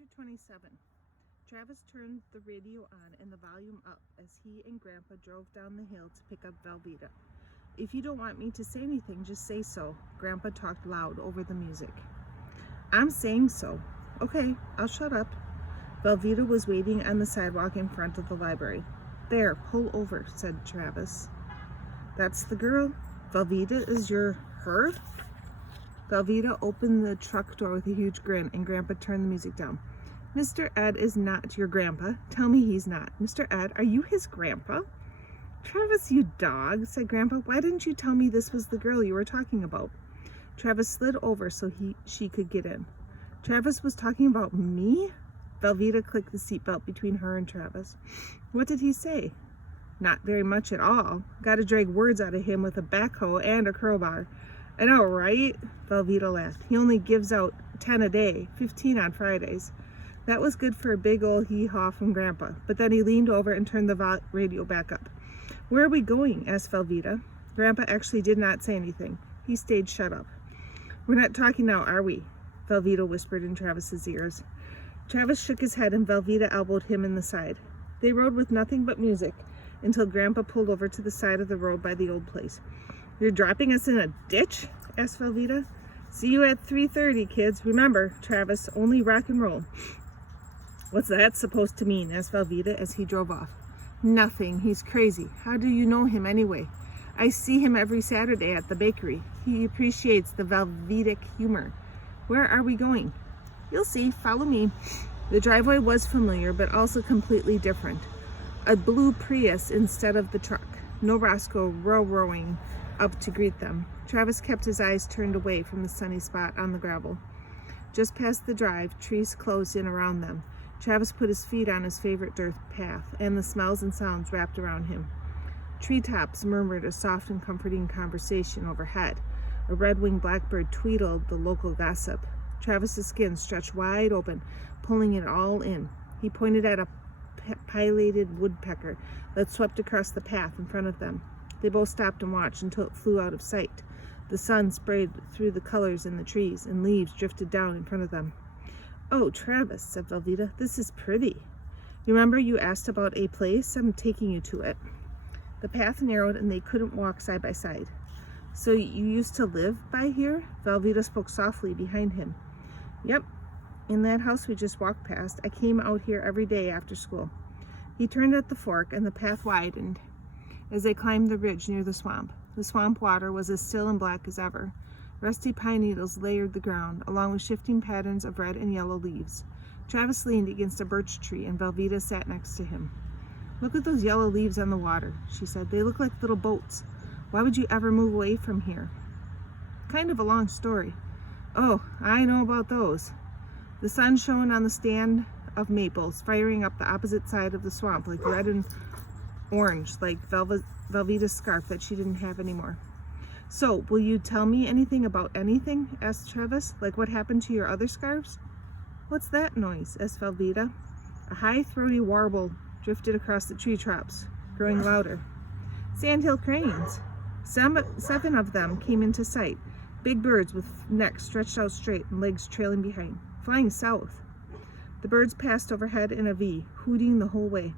Chapter 27. Travis turned the radio on and the volume up as he and Grandpa drove down the hill to pick up Velveeta. "If you don't want me to say anything, just say so." Grandpa talked loud over the music. "I'm saying so." "Okay, I'll shut up." Velveeta was waiting on the sidewalk in front of the library. "There, pull over," said Travis. "That's the girl? Velveeta is her?" Velveeta opened the truck door with a huge grin, and Grandpa turned the music down. "Mr. Ed is not your grandpa. Tell me he's not. Mr. Ed, are you his grandpa?" "Travis, you dog," said Grandpa. "Why didn't you tell me this was the girl you were talking about?" Travis slid over so she could get in. "Travis was talking about me?" Velveeta clicked the seatbelt between her and Travis. "What did he say?" "Not very much at all. Got to drag words out of him with a backhoe and a crowbar." "I know, right?" Velveeta laughed. "He only gives out 10 a day, 15 on Fridays." That was good for a big old hee-haw from Grandpa, but then he leaned over and turned the radio back up. "Where are we going?" asked Velveeta. Grandpa actually did not say anything. He stayed shut up. "We're not talking now, are we?" Velveeta whispered in Travis's ears. Travis shook his head and Velveeta elbowed him in the side. They rode with nothing but music until Grandpa pulled over to the side of the road by the old place. "You're dropping us in a ditch?" asked Velveeta. "See you at 3:30, kids. Remember, Travis, only rock and roll." "What's that supposed to mean?" asked Velveeta as he drove off. "Nothing. He's crazy. How do you know him anyway?" "I see him every Saturday at the bakery. He appreciates the Velveetic humor." "Where are we going?" "You'll see. Follow me." The driveway was familiar, but also completely different. A blue Prius instead of the truck. No Roscoe rowing up to greet them. Travis kept his eyes turned away from the sunny spot on the gravel. Just past the drive, trees closed in around them. Travis put his feet on his favorite dirt path, and the smells and sounds wrapped around him. Treetops murmured a soft and comforting conversation overhead. A red-winged blackbird tweetled the local gossip. Travis's skin stretched wide open, pulling it all in. He pointed at a pileated woodpecker that swept across the path in front of them. They both stopped and watched until it flew out of sight. The sun sprayed through the colors in the trees, and leaves drifted down in front of them. "Oh, Travis," said Velveeta, "this is pretty. Remember you asked about a place? I'm taking you to it." The path narrowed, and they couldn't walk side by side. "So you used to live by here?" Velveeta spoke softly behind him. "Yep. In that house we just walked past. I came out here every day after school." He turned at the fork, and the path widened as they climbed the ridge near the swamp. The swamp water was as still and black as ever. Rusty pine needles layered the ground, along with shifting patterns of red and yellow leaves. Travis leaned against a birch tree, and Velveeta sat next to him. "Look at those yellow leaves on the water," she said. "They look like little boats. Why would you ever move away from here?" "Kind of a long story." "Oh, I know about those." The sun shone on the stand of maples, firing up the opposite side of the swamp like red and orange, like Velveeta's scarf that she didn't have anymore. "So, will you tell me anything about anything?" asked Travis. "Like what happened to your other scarves?" "What's that noise?" asked Velveeta. A high, throaty warble drifted across the tree tops, growing louder. "Sandhill cranes." 7 of them came into sight, big birds with necks stretched out straight and legs trailing behind, flying south. The birds passed overhead in a V, hooting the whole way.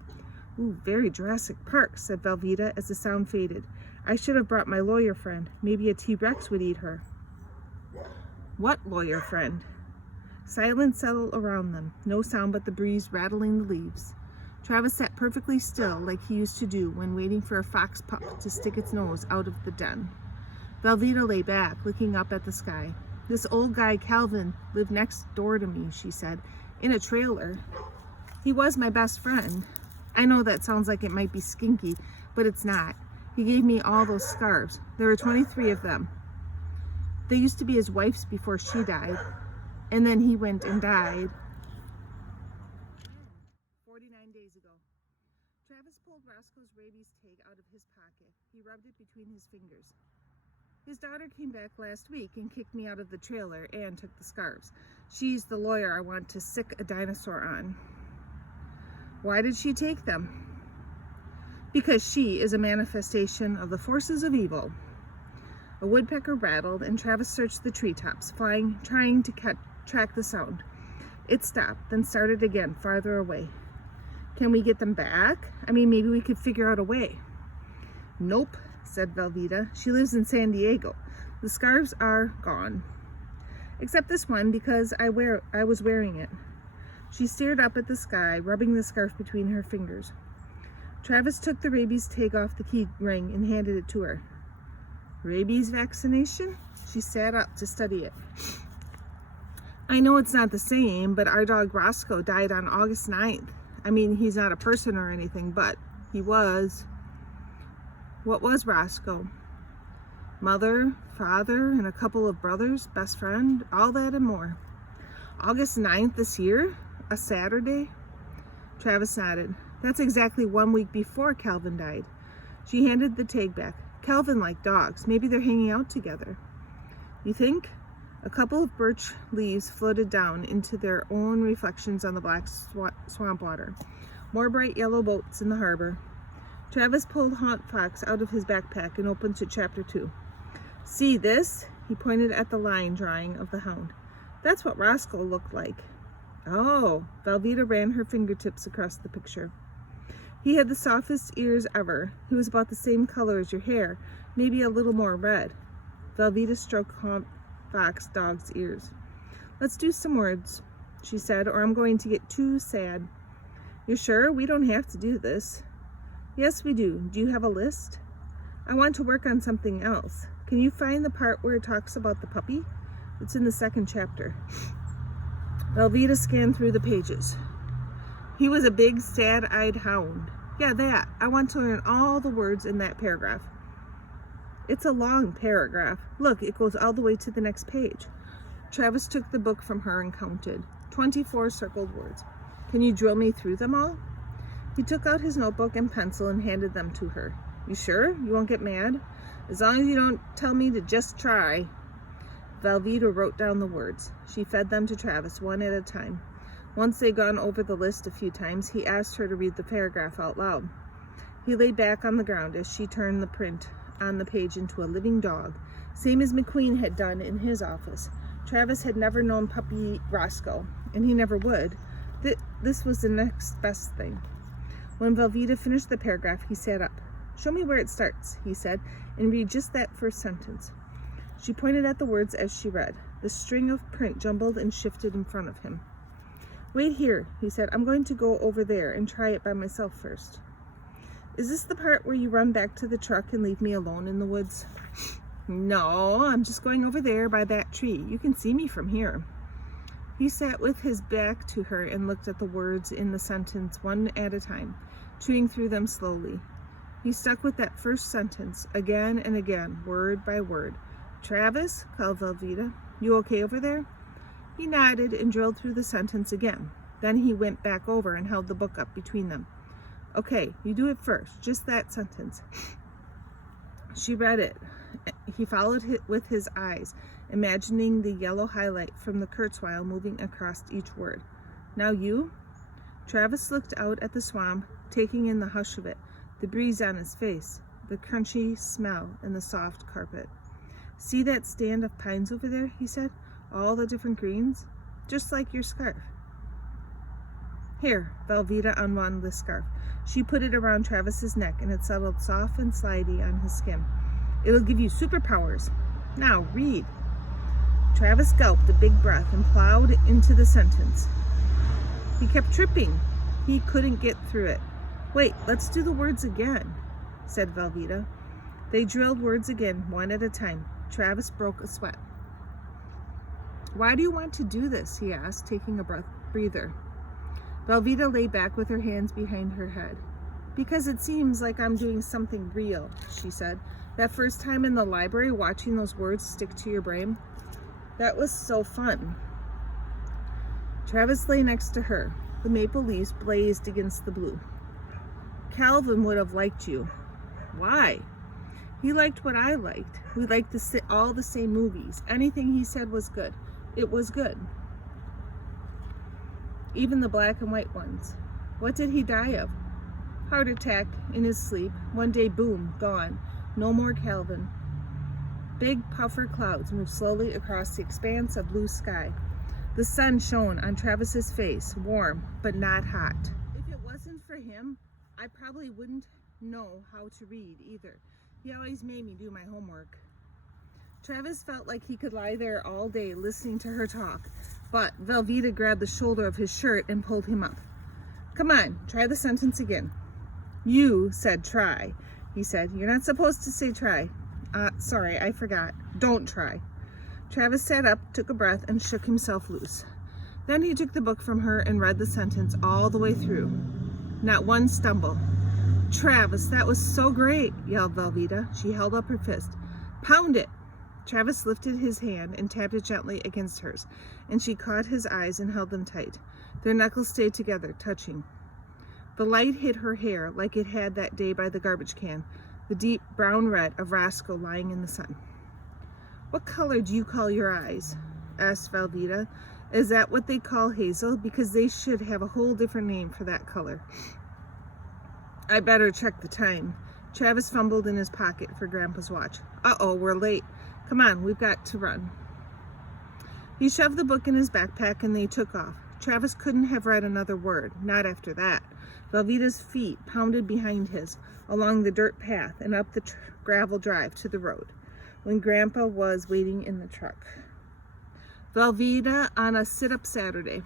"Ooh, very Jurassic Park," said Velveeta as the sound faded. "I should have brought my lawyer friend. Maybe a T-Rex would eat her." "What lawyer friend?" Silence settled around them, no sound but the breeze rattling the leaves. Travis sat perfectly still like he used to do when waiting for a fox pup to stick its nose out of the den. Velveeta lay back, looking up at the sky. "This old guy Calvin lived next door to me," she said, "in a trailer. He was my best friend. I know that sounds like it might be skinky, but it's not. He gave me all those scarves. There were 23 of them. They used to be his wife's before she died. And then he went and died 49 days ago." Travis pulled Roscoe's rabies tag out of his pocket. He rubbed it between his fingers. "His daughter came back last week and kicked me out of the trailer and took the scarves. She's the lawyer I want to sick a dinosaur on." "Why did she take them?" "Because she is a manifestation of the forces of evil." A woodpecker rattled, and Travis searched the treetops, trying to track the sound. It stopped, then started again, farther away. Can we get them back? I mean, maybe we could figure out a way. Nope, said Velveeta. She lives in San Diego. The scarves are gone. Except this one, because I was wearing it. She stared up at the sky, rubbing the scarf between her fingers. Travis took the rabies tag off the key ring and handed it to her. Rabies vaccination? She sat up to study it. I know it's not the same, but our dog Roscoe died on August 9th. I mean, he's not a person or anything, but he was. What was Roscoe? Mother, father, and a couple of brothers, best friend, all that and more. August 9th this year? A Saturday? Travis nodded. That's exactly 1 week before Calvin died. She handed the tag back. Calvin liked dogs. Maybe they're hanging out together. You think? A couple of birch leaves floated down into their own reflections on the black swamp water. More bright yellow boats in the harbor. Travis pulled Haunt Fox out of his backpack and opened to chapter 2. See this? He pointed at the line drawing of the hound. That's what Roscoe looked like. Oh, Velveeta ran her fingertips across the picture. He had the softest ears ever. He was about the same color as your hair, maybe a little more red. Velveeta stroked Haunt Fox dog's ears. Let's do some words, she said, or I'm going to get too sad. You're sure? We don't have to do this. Yes, we do. Do you have a list? I want to work on something else. Can you find the part where it talks about the puppy? It's in the 2nd chapter. Velveeta scanned through the pages. He was a big, sad-eyed hound. Yeah, that. I want to learn all the words in that paragraph. It's a long paragraph. Look, it goes all the way to the next page. Travis took the book from her and counted. 24 circled words. Can you drill me through them all? He took out his notebook and pencil and handed them to her. You sure? You won't get mad? As long as you don't tell me to just try. Velveeta wrote down the words. She fed them to Travis one at a time. Once they'd gone over the list a few times, he asked her to read the paragraph out loud. He lay back on the ground as she turned the print on the page into a living dog, same as McQueen had done in his office. Travis had never known puppy Roscoe, and he never would. This was the next best thing. When Velveeta finished the paragraph, he sat up. Show me where it starts, he said, and read just that first sentence. She pointed at the words as she read. The string of print jumbled and shifted in front of him. Wait here, he said. I'm going to go over there and try it by myself first. Is this the part where you run back to the truck and leave me alone in the woods? No, I'm just going over there by that tree. You can see me from here. He sat with his back to her and looked at the words in the sentence one at a time, chewing through them slowly. He stuck with that first sentence again and again, word by word. Travis, called Velveeta, you okay over there? He nodded and drilled through the sentence again. Then he went back over and held the book up between them. Okay, you do it first, just that sentence. She read it. He followed it with his eyes, imagining the yellow highlight from the Kurzweil moving across each word. Now you? Travis looked out at the swamp, taking in the hush of it, the breeze on his face, the crunchy smell, and the soft carpet. See that stand of pines over there, he said, all the different greens, just like your scarf. Here, Velveeta unwound the scarf. She put it around Travis's neck, and it settled soft and slidey on his skin. It'll give you superpowers. Now, read. Travis gulped a big breath and plowed into the sentence. He kept tripping. He couldn't get through it. Wait, let's do the words again, said Velveeta. They drilled words again, one at a time. Travis broke a sweat. Why do you want to do this? He asked, taking a breather. Velveeta lay back with her hands behind her head. Because it seems like I'm doing something real, she said. That first time in the library, watching those words stick to your brain, that was so fun. Travis lay next to her. The maple leaves blazed against the blue. Calvin would have liked you. Why? He liked what I liked. We liked all the same movies. Anything he said was good. It was good. Even the black and white ones. What did he die of? Heart attack in his sleep. One day, boom, gone. No more Calvin. Big puffer clouds moved slowly across the expanse of blue sky. The sun shone on Travis's face, warm but not hot. If it wasn't for him, I probably wouldn't know how to read either. He always made me do my homework. Travis felt like he could lie there all day listening to her talk, but Velveeta grabbed the shoulder of his shirt and pulled him up. Come on, try the sentence again. You said try, he said. You're not supposed to say try. Sorry, I forgot. Don't try. Travis sat up, took a breath, and shook himself loose. Then he took the book from her and read the sentence all the way through. Not one stumble. Travis, that was so great, yelled Velveeta. She held up her fist. Pound it. Travis lifted his hand and tapped it gently against hers, and she caught his eyes and held them tight. Their knuckles stayed together, touching. The light hit her hair like it had that day by the garbage can, the deep brown red of Roscoe lying in the sun. What color do you call your eyes? Asked Velveeta. Is that what they call hazel? Because they should have a whole different name for that color. I better check the time. Travis fumbled in his pocket for Grandpa's watch. Uh-oh, we're late. Come on, we've got to run. He shoved the book in his backpack and they took off. Travis couldn't have read another word, not after that. Velveeta's feet pounded behind his, along the dirt path and up the gravel drive to the road, when Grandpa was waiting in the truck. Velveeta on a sit-up Saturday.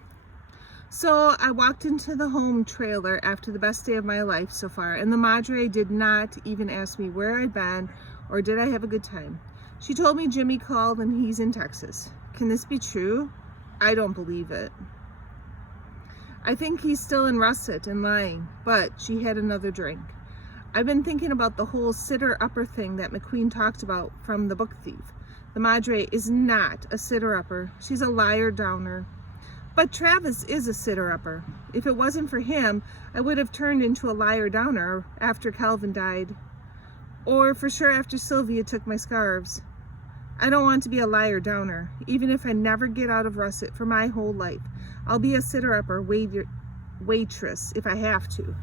So I walked into the home trailer after the best day of my life so far, and the madre did not even ask me where I'd been or did I have a good time. She told me Jimmy called and he's in Texas. Can this be true? I don't believe it. I think he's still in Russet and lying, but she had another drink. I've been thinking about the whole sitter-upper thing that McQueen talked about from The Book Thief. The madre is not a sitter-upper. She's a liar-downer. But Travis is a sitter-upper. If it wasn't for him, I would have turned into a liar-downer after Calvin died. Or for sure after Sylvia took my scarves. I don't want to be a liar-downer, even if I never get out of Russet for my whole life. I'll be a sitter-upper waitress if I have to.